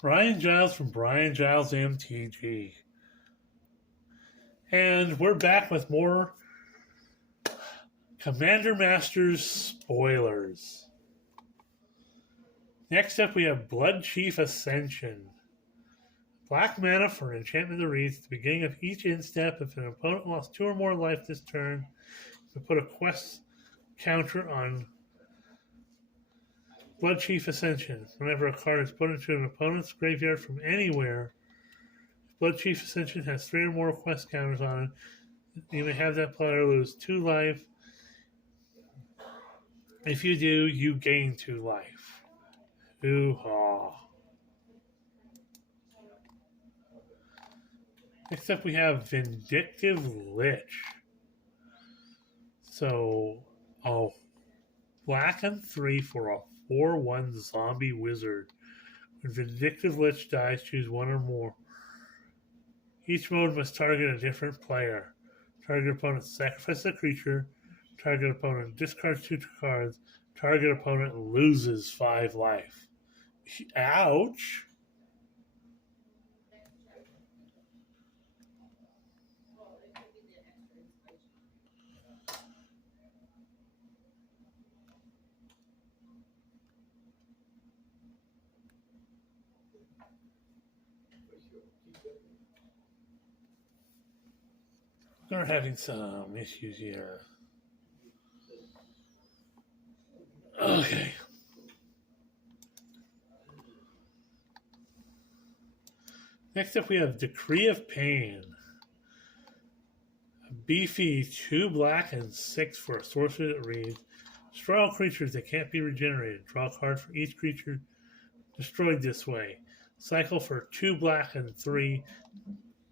Brian Giles from Brian Giles MTG. And we're back with more Commander Masters spoilers. Next up, we have Blood Chief Ascension. Black mana for Enchantment of the Reeds. At the beginning of each end step, if an opponent lost 2 or more life this turn, you put a quest counter on Blood Chief Ascension. Whenever a card is put into an opponent's graveyard from anywhere, if Blood Chief Ascension has 3 or more quest counters on it, you may have that player lose 2 life. If you do, you gain 2 life. Hoo-ha. Next up, we have Vindictive Lich. So, black and 3 for a 4/1 zombie wizard. When Vindictive Lich dies, choose 1 or more. Each mode must target a different player. Target opponent sacrifices a creature. Target opponent discards 2 cards. Target opponent loses 5 life. Ouch! We're having some issues here. Okay. Next up, we have Decree of Pain. A beefy 2 black and 6 for a sorcery that reads, destroy all creatures that can't be regenerated. Draw a card for each creature destroyed this way. Cycle for 2 black and 3.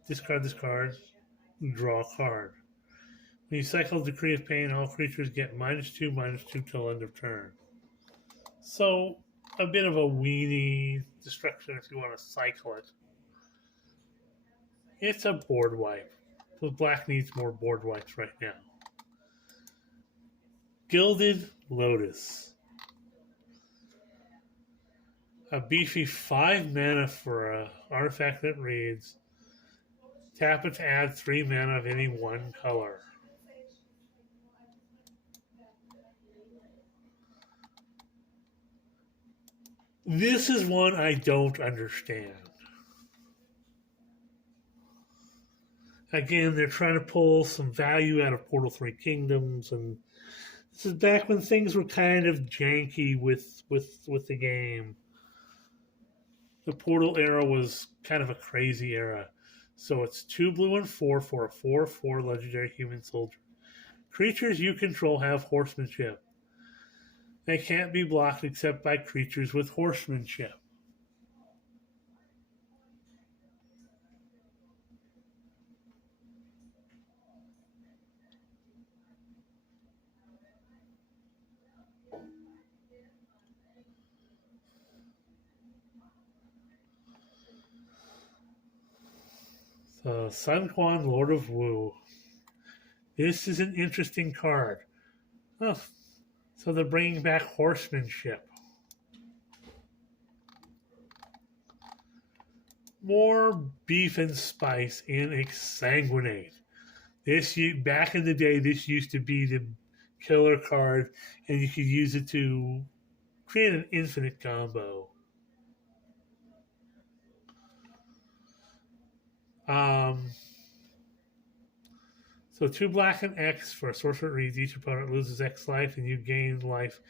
Discard this card. Draw a card. When you cycle Decree of Pain, all creatures get -2/-2 till end of turn. So, a bit of a weenie destruction if you want to cycle it. It's a board wipe. But black needs more board wipes right now. Gilded Lotus. A beefy 5 mana for an artifact that reads, tap it to add 3 mana of any one color. This is one I don't understand. Again, they're trying to pull some value out of Portal 3 Kingdoms, and this is back when things were kind of janky with the game. The Portal era was kind of a crazy era. So it's 2 blue and 4 for a 4/4 legendary human soldier. Creatures you control have horsemanship. They can't be blocked except by creatures with horsemanship. So Sun Quan, Lord of Wu. This is an interesting card. Oh, so they're bringing back horsemanship. More beef and spice in Exsanguinate. Back in the day, this used to be the killer card, and you could use it to create an infinite combo. So 2 black and X for a sorcerer reads, each opponent loses X life, and you gain life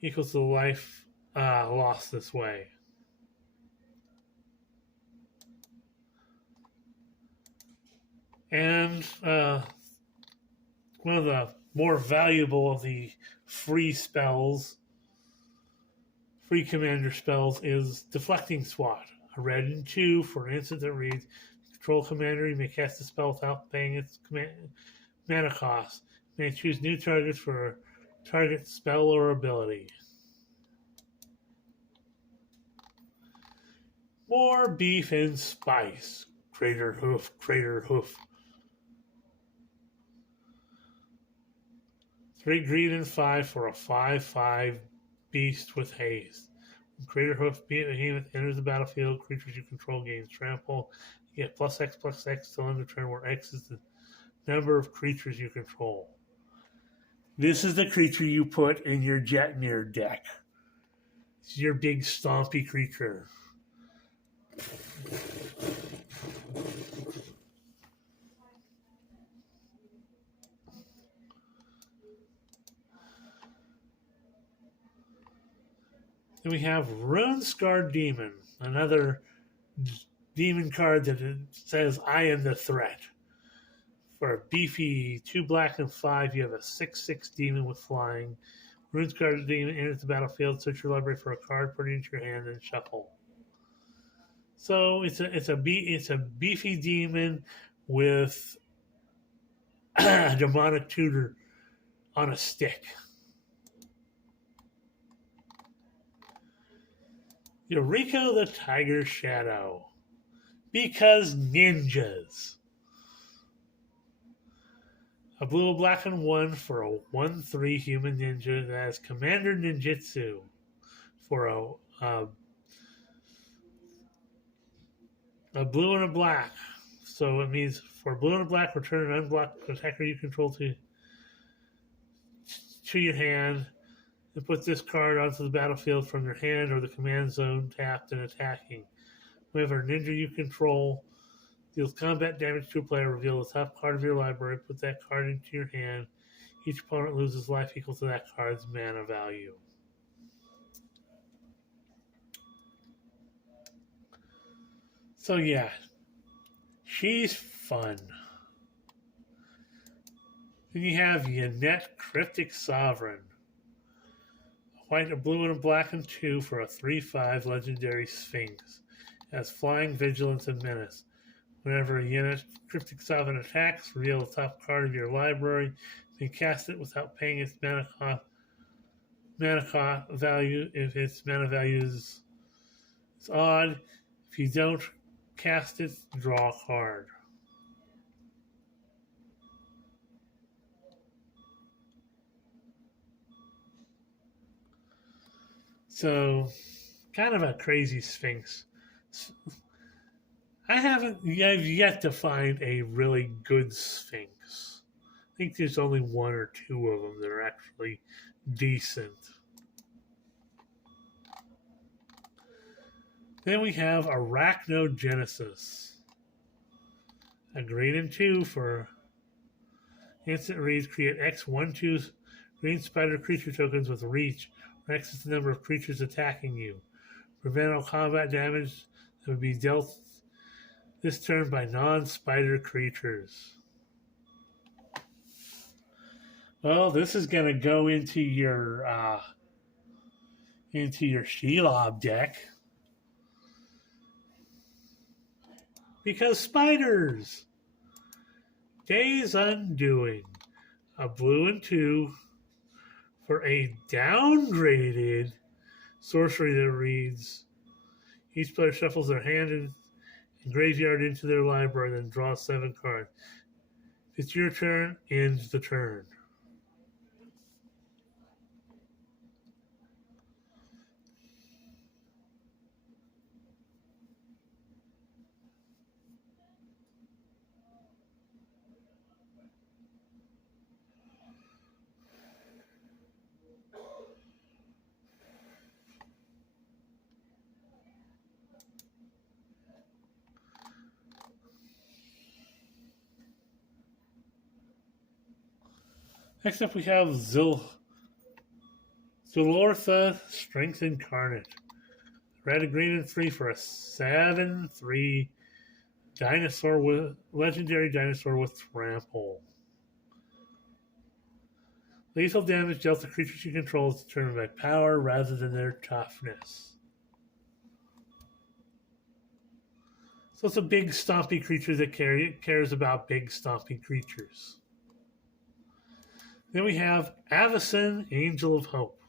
equals the life lost this way. And one of the more valuable of the free spells, free commander spells, is Deflecting Swat. A red and 2 for an instant that reads, control commander, you may cast a spell without paying its mana cost. You may choose new targets for a target spell or ability. More beef and spice. Crater Hoof, Crater Hoof. 3 green and 5 for a 5/5 beast with haste. Greater Hoof Behemoth enters the battlefield. Creatures you control gain trample. You get +X/+X till end of turn, where X is the number of creatures you control. This is the creature you put in your Jetmir deck. It's your big stompy creature. Then we have Runescarred Demon, another demon card that says, I am the threat. For a beefy 2 black and 5, you have a 6/6 demon with flying. Runescarred Demon enters the battlefield. Search your library for a card, put it into your hand, and shuffle. So it's a beefy demon with a demonic tutor on a stick. Eureka the Tiger Shadow. Because ninjas. A blue, black, and 1 for a 1/3 human ninja that has Commander Ninjutsu for a blue and a black. So it means for blue and a black, return an unblocked attacker you control to your hand and put this card onto the battlefield from your hand or the command zone tapped and attacking. Whenever ninja you control deals combat damage to a player, reveal the top card of your library, put that card into your hand. Each opponent loses life equal to that card's mana value. So yeah, she's fun. Then you have Yannette Cryptic Sovereign. A white, a blue, and a black, and 2 for a 3/5 legendary Sphinx. It has flying, vigilance, and menace. Whenever Yannette Cryptic Sovereign attacks, reveal the top card of your library. You can cast it without paying its mana cost value if its mana value is odd. If you don't cast it, draw a card. So, kind of a crazy Sphinx. I've yet to find a really good Sphinx. I think there's only 1 or 2 of them that are actually decent. Then we have Arachnogenesis. A green and 2 for instant reads. Create X/1/2 green spider creature tokens with reach, where X is the number of creatures attacking you. Prevent all combat damage that would be dealt this turn by non-spider creatures. Well, this is going to go into your Shelob deck. Because spiders! Day's Undoing. A blue and 2 for a downgraded sorcery that reads, each player shuffles their hand and graveyard into their library, then draw 7 cards. If it's your turn, ends the turn. Next up, we have Zilortha Strength Incarnate. Red, a green, and 3 for a 7/3 legendary dinosaur with trample. Lethal damage dealt to creatures you control is determined by power rather than their toughness. So it's a big stompy creature that cares about big stompy creatures. Then we have Avacyn, Angel of Hope.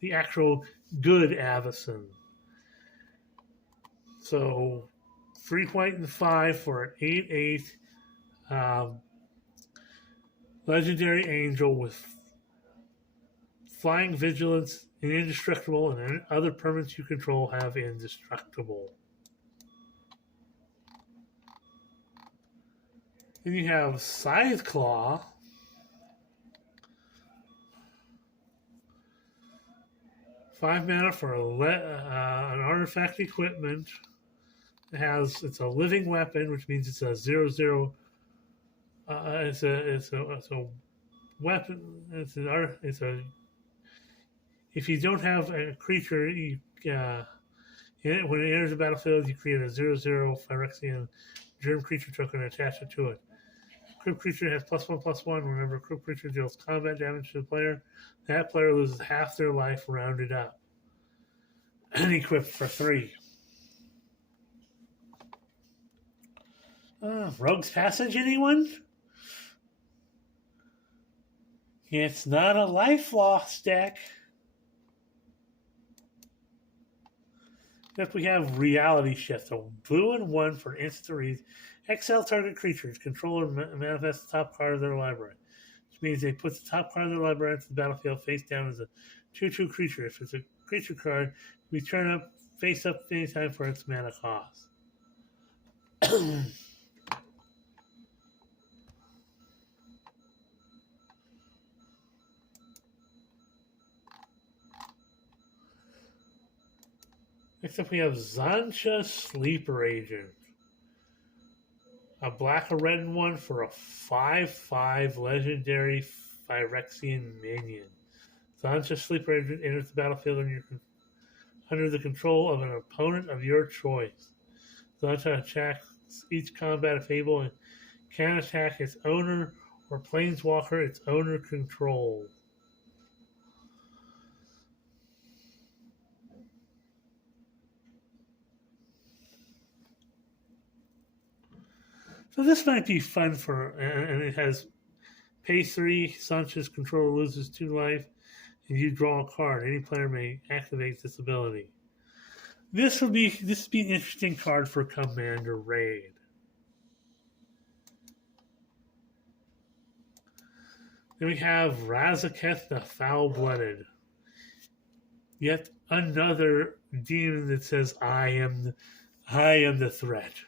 The actual good Avacyn. So 3 white and 5 for an 8/8 legendary angel with flying, vigilance, and indestructible, and other permanents you control have indestructible. Then you have Scythe Claw. Five mana for an artifact equipment. It's a living weapon, which means it's a 0/0. It's a weapon. If you don't have a creature, when it enters the battlefield, you create a 0/0 Phyrexian germ creature token and attach it to it. Crypt creature has +1/+1. Whenever a crypt creature deals combat damage to the player, that player loses half their life rounded up. And equipped for 3. Rogue's Passage, anyone? It's not a life loss deck. Next we have Reality Shift, a blue and 1 for instant read. Exile target creatures. Controller manifests the top card of their library, which means they put the top card of their library into the battlefield face down as a 2/2 creature. If it's a creature card, we turn up face up anytime for its mana cost. Next up we have Zancha Sleeper Agent. A black, a red, and 1 for a 5/5 legendary Phyrexian minion. Zancha Sleeper Agent enters the battlefield under the control of an opponent of your choice. Zancha attacks each combat if able and can attack its owner or planeswalker its owner controls. So this might be fun and it has pay 3, Zancha's controller loses 2 life, and you draw a card. Any player may activate this ability. This would be an interesting card for Commander Raid. Then we have Razaketh the Foul-Blooded. Yet another demon that says, I am the threat.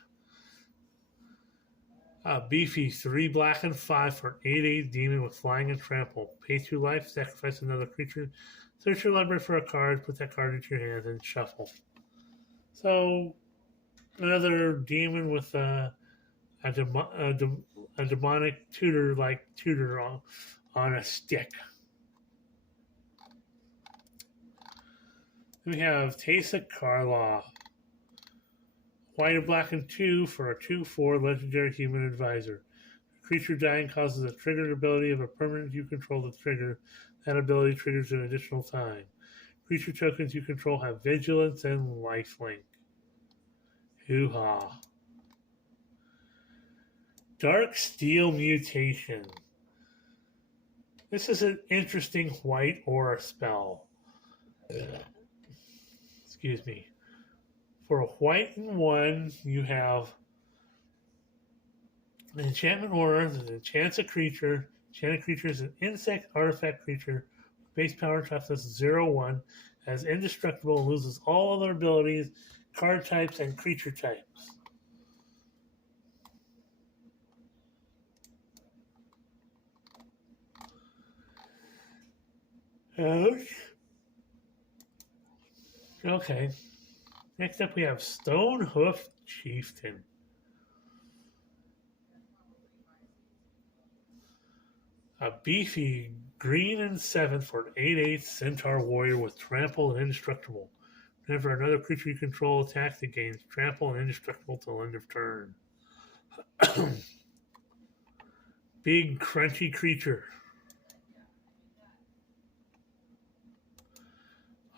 A beefy 3 black and 5 for an 8/8 demon with flying and trample. Pay 2 life, sacrifice another creature, search your library for a card, put that card into your hand, and shuffle. So, another demon with a demonic tutor on a stick. Then we have Teysa Karlov. White and black and 2 for a 2/4 legendary human advisor. Creature dying causes a triggered ability of a permanent you control to trigger. That ability triggers an additional time. Creature tokens you control have vigilance and lifelink. Hoo-ha. Dark Steel Mutation. This is an interesting white aura spell. Excuse me. For a white and 1, you have an enchantment aura that enchants a creature. Enchanted creature is an insect artifact creature. Base power toughness 0/1. Has indestructible and loses all other abilities, card types, and creature types. Okay. Next up, we have Stonehoof Chieftain. A beefy green and 7 for an 8/8 Centaur Warrior with trample and indestructible. Whenever another creature you control attacks, it gains trample and indestructible till end of turn. Big crunchy creature.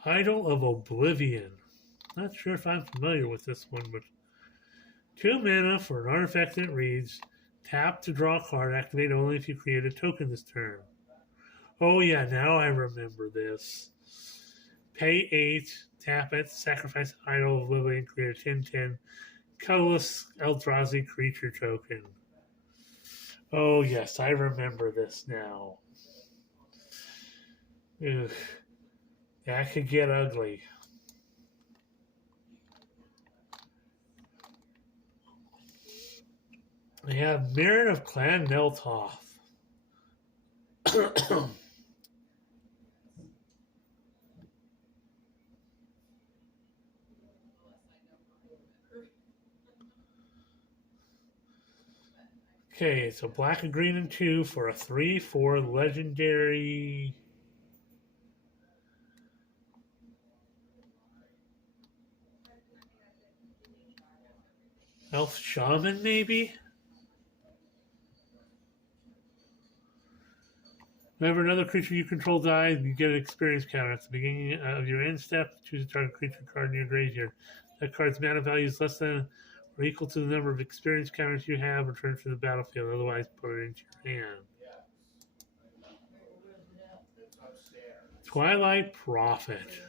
Idol of Oblivion. Not sure if I'm familiar with this one, but 2 mana for an artifact that reads, tap to draw a card, activate only if you create a token this turn. Oh yeah, now I remember this. Pay 8, tap it, sacrifice Idol of Oblivion, create a 10/10 colorless Eldrazi creature token. Oh yes, I remember this now. Ugh. That could get ugly. We have Mirren of Clan Neltoth. Okay, so black and green and 2 for a 3/4 legendary. Elf Shaman, maybe? Whenever another creature you control dies, you get an experience counter. At the beginning of your end step, choose a target creature card in your graveyard. That card's mana value is less than or equal to the number of experience counters you have returned from the battlefield. Otherwise, put it into your hand. Twilight Prophet.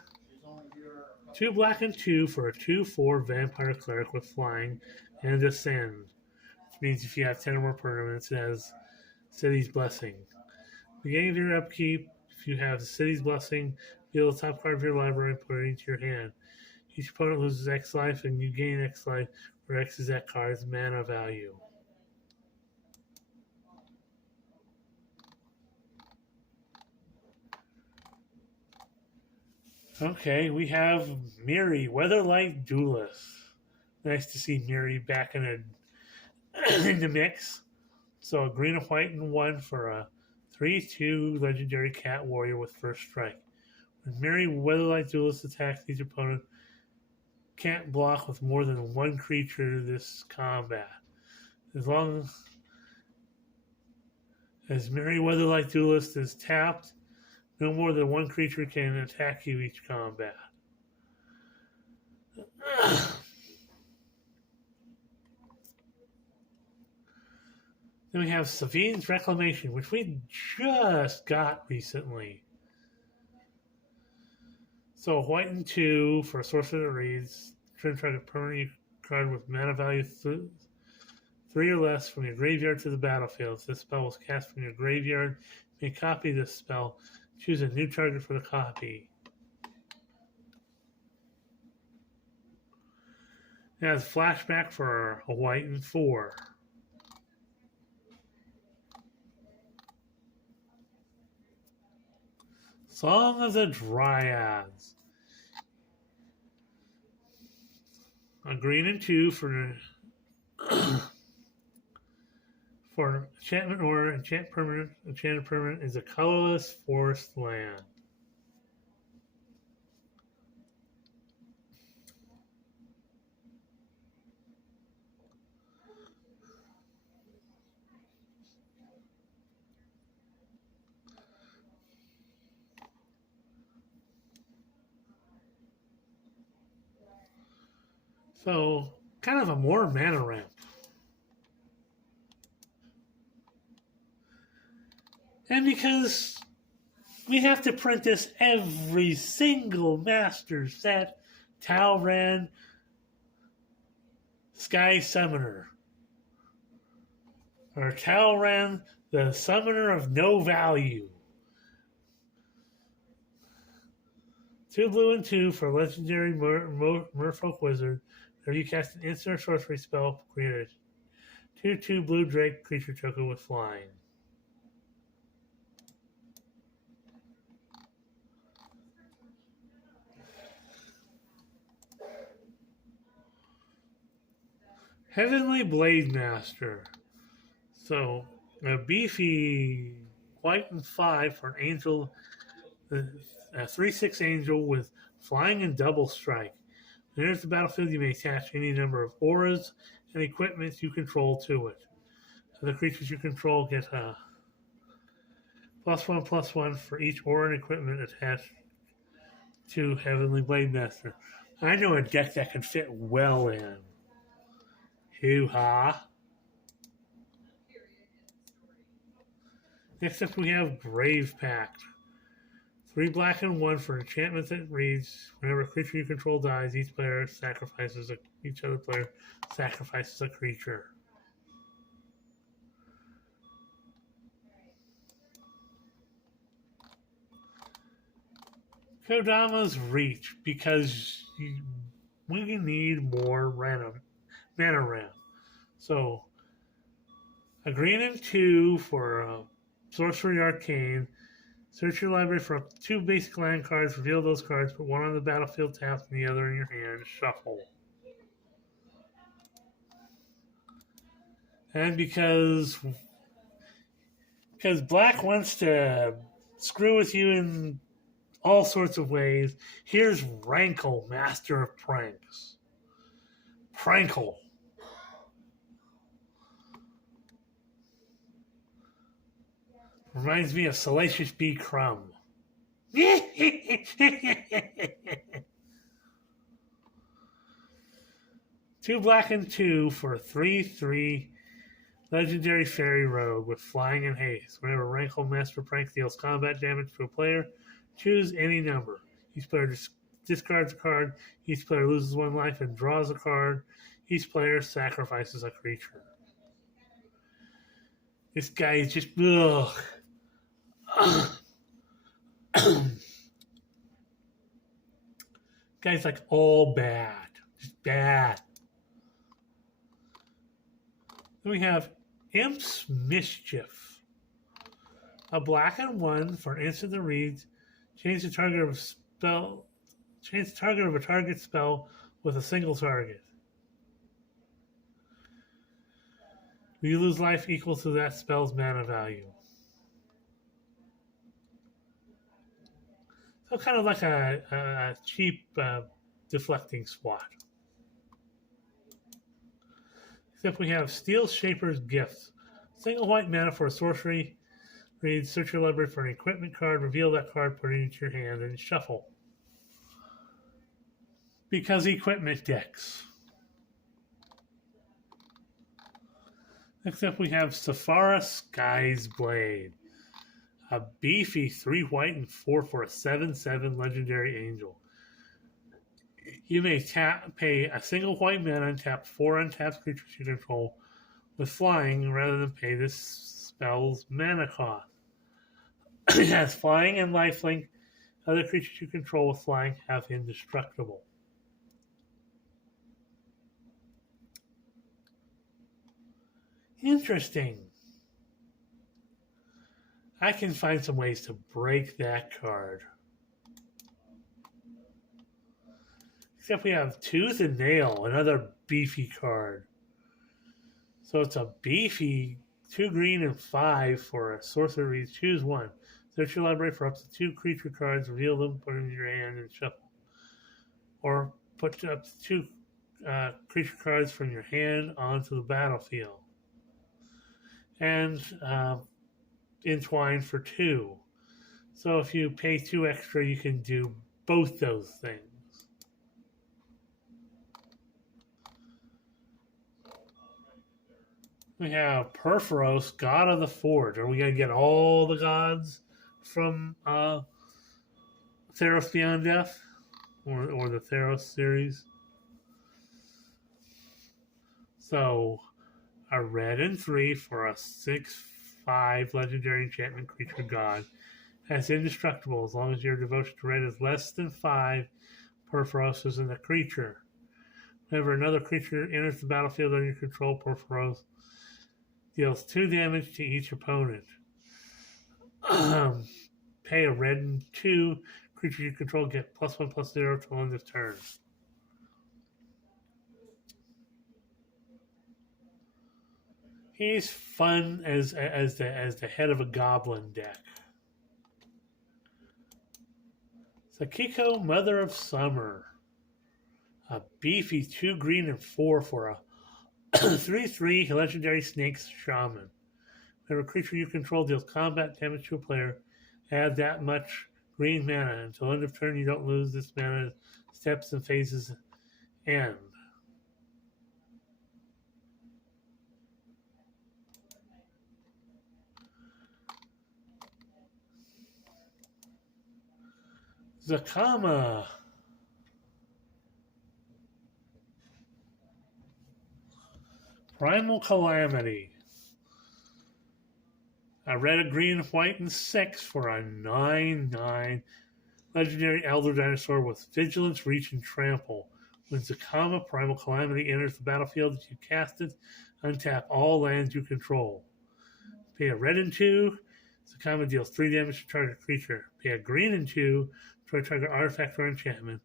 2 black and 2 for a 2/4 vampire cleric with flying and ascend. Which means if you have 10 or more permanents, it has City's Blessing. Beginning of your upkeep, if you have City's Blessing, deal the top card of your library and put it into your hand. Each opponent loses X life and you gain X life, where X is that card's mana value. Okay, we have Miri, Weatherlight Duelist. Nice to see Miri back in the mix. So a green, a white, and 1 for a 3/2 legendary cat warrior with first strike. When Miri Weatherlight Duelist attacks, each opponent can't block with more than 1 creature this combat. As long as Miri Weatherlight Duelist is tapped, no more than 1 creature can attack you each combat. Then we have Savine's Reclamation, which we just got recently. So white and 2 for a sorcerer that reads, turn target permanent card with mana value 3 or less from your graveyard to the battlefield. If this spell was cast from your graveyard, you may copy this spell. Choose a new target for the copy. It has flashback for a white and 4. Song of the Dryads. A green and 2 for for enchantment or enchanted permanent is a colorless forest land. So, kind of a more mana ramp. And because we have to print this every single master set, Talrand Sky Summoner. Or Talrand, the Summoner of No Value. 2 blue and 2 for legendary Merfolk Wizard. Whenever you cast an instant or sorcery spell, create a 2/2 blue Drake creature token with flying. Heavenly Blade Master. So, a beefy white and 5 for an angel, a 3/6 angel with flying and double strike. When it enters the battlefield, you may attach any number of auras and equipment you control to it. Other creatures you control get a +1/+1 for each aura and equipment attached to Heavenly Blade Master. I know a deck that can fit well in. Hoo-ha. Next up we have Grave Pact. 3 black and 1 for an enchantment that reads, whenever a creature you control dies, each other player sacrifices a creature. Kodama's Reach, because we need more mana ramp. So, a green and 2 for Sorcery Arcane. Search your library for up to 2 basic land cards, reveal those cards, put one on the battlefield tapped and the other in your hand, shuffle. And because Black wants to screw with you in all sorts of ways, here's Rankle, Master of Pranks. Prankle. Reminds me of Salacious B. Crumb. 2 black and 2 for 3/3 Legendary Fairy Rogue with Flying and Haste. Whenever Rankle Master Prank deals combat damage to a player, choose any number. Each player discards a card. Each player loses 1 life and draws a card. Each player sacrifices a creature. This guy is just ugh. Guy's like all bad. Just bad. Then we have Imp's Mischief. A black and 1 for an instant that reads, change the target of a target spell with a single target. You lose life equal to that spell's mana value. So kind of like a cheap deflecting swat. Except we have Steel Shaper's Gift. Single white mana for a sorcery. Read, search your library for an equipment card, reveal that card, put it into your hand, and shuffle. Because equipment decks. Next up we have Sephara Sky's Blade. A beefy 3 white and 4 for a 7/7 legendary angel. You may pay a single white mana and tap 4 untapped creatures you control with flying rather than pay this spell's mana cost. It has flying and lifelink. Other creatures you control with flying have indestructible. Interesting. I can find some ways to break that card. Except we have Tooth and Nail, another beefy card. So it's a beefy 2 green and 5 for a sorcery. Choose 1. Search your library for up to 2 creature cards, reveal them, put them in your hand, and shuffle. Or put up to 2 creature cards from your hand onto the battlefield. And Entwine for 2. So if you pay 2 extra, you can do both those things. We have Purphoros, God of the Forge. Are we going to get all the gods from Theros Beyond Death? Or the Theros series? So, a red and 3 for a 6/5 legendary enchantment creature god. Has indestructible as long as your devotion to red is less than 5 Purphoros isn't a creature. Whenever another creature enters the battlefield under your control, Purphoros deals 2 damage to each opponent. Pay a red and 2 creature you control get +1/+0 till end of turn. He's fun as the head of a goblin deck. Sakiko, Mother of Summer. A beefy 2 green and 4 for a 3/3 legendary snakes shaman. Whenever a creature you control deals combat damage to a player, add that much green mana. Until end of turn, you don't lose this mana. Steps and phases end. Zakama. Primal Calamity. A red, a green, white, and 6 for a 9/9 Legendary Elder Dinosaur with Vigilance, Reach, and Trample. When Zacama Primal Calamity enters the battlefield, you cast it, untap all lands you control. Pay a red and 2. Zacama deals 3 damage to target creature. Pay a green and 2 to target artifact or enchantment.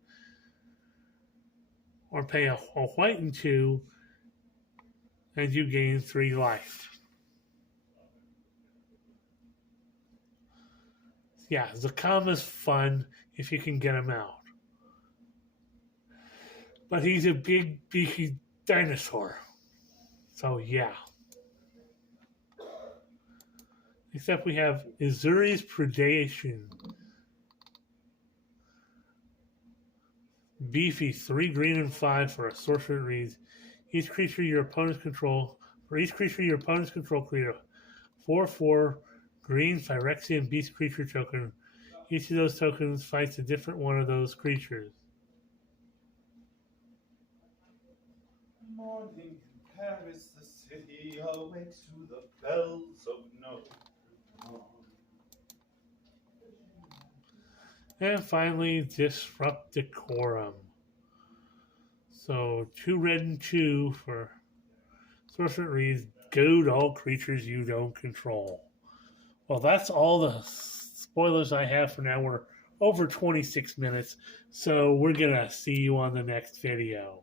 Or pay a white and 2 and you gain 3 life. Yeah, Zacama's fun if you can get him out. But he's a big, beefy dinosaur. So, yeah. Except we have Izuri's Predation. Beefy, 3 green and 5 for a sorcerer that reads, each creature your opponents control, for each creature your opponents control, create a 4/4 green Phyrexian beast creature token. Each of those tokens fights a different one of those creatures. Morning in Paris, the city awakes to the bells of Notre Dame. And finally, Disrupt Decorum. So 2 red and 2 for sorcerer that reads, goad all creatures you don't control. Well, that's all the spoilers I have for now. We're over 26 minutes, so we're going to see you on the next video.